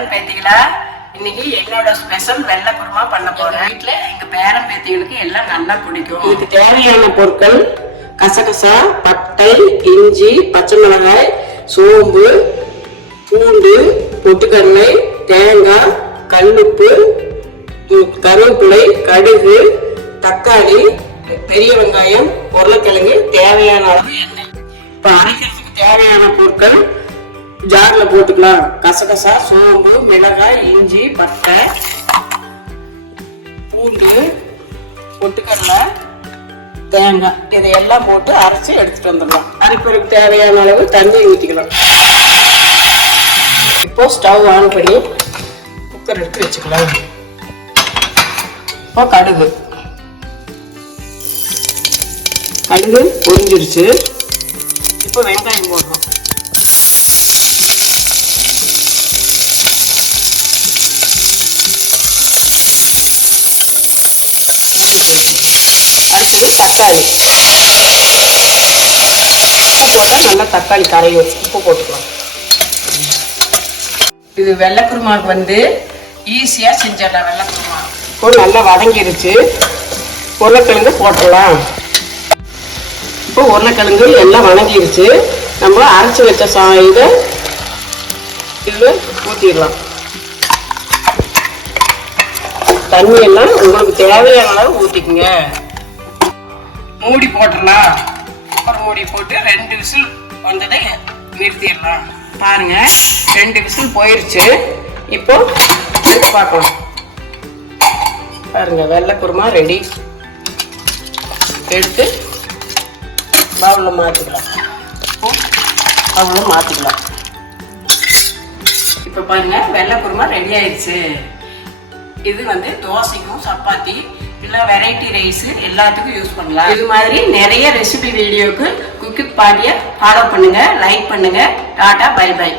பேரன் பேத்திகளா, இன்னைக்கு என்னோட ஸ்பெஷல் வெள்ளை குருமா பண்ண போறேன். வீட்டுல எங்க பேரன் பேத்திகளுக்கு எல்லாம் நல்லா பிடிக்கும். இதுக்கு தேவையான பொருட்கள் கசகசா, பட்டை, இஞ்சி, பச்சை மிளகாய், சோம்பு, பூண்டு, பொட்டுக்கடலை, தேங்காய், கல்லுப்பு, கருவேப்பிலை, கடுகு, தக்காளி, பெரிய வெங்காயம், உருளைக்கிழங்கு, தேவையான அளவு எண்ணெய். இப்ப அரைக்கிறதுக்கு தேவையான பொருட்கள் ஜார்ல போட்டுக்கலாம். கசகசா, சோம்பு, மிளகாய், இஞ்சி, பட்டை, பூண்டு, பொட்டுக்கடலை, தேங்காய், இதையெல்லாம் போட்டு அரைச்சி எடுத்துட்டு வந்துடலாம். அரைப்பதற்கு தேவையான அளவு தண்ணி ஊற்றிக்கலாம். இப்போ ஸ்டவ் ஆன் பண்ணி குக்கர் எடுத்து வச்சுக்கலாம். இப்போ கடுகு பொரிஞ்சிருச்சு. இப்போ வெங்காயம் போடுறோம். அடுத்தது தக்காளி. உப்பு போட்டால் நல்லா தக்காளி கரையும். உப்பு போட்டுக்கலாம். இது வெள்ளை குருமாவுக்கு வந்து ஈஸியாக செஞ்சிடலாம். வெள்ளை குருமா இப்போ நல்லா வதங்கிருச்சு. உருளைக்கிழங்கு போட்டுடலாம். இப்போ உருளைக்கிழங்கு எல்லாம் வதங்கிருச்சு. நம்ம அரைச்சி வச்ச இதை இதில் ஊற்றிடலாம். தண்ணியெல்லாம் உங்களுக்கு தேவையான அளவு ஊற்றிக்குங்க. மூடி போட்டுடலாம். குக்கர் மூடி போட்டு 2 விசில் வந்ததை நிறுத்திடலாம். பாருங்க, 2 விசில் போயிருச்சு. இப்போ எடுத்து பார்க்கலாம். பாருங்க, வெள்ளை குருமா ரெடி. எடுத்து பவுலில் மாற்றிக்கலாம். பவுலில் மாற்றிக்கலாம். இப்போ பாருங்க, வெள்ளை குருமா ரெடி ஆயிடுச்சு. இது வந்து தோசைக்கும், சப்பாத்தி, இல்லை வெரைட்டி ரைஸ் எல்லாத்துக்கும் யூஸ் பண்ணலாம். இது மாதிரி நிறைய ரெசிபி வீடியோக்கு குக் வித் பாட்டியை ஃபாலோ பண்ணுங்க, லைக் பண்ணுங்க. Tata, bye by.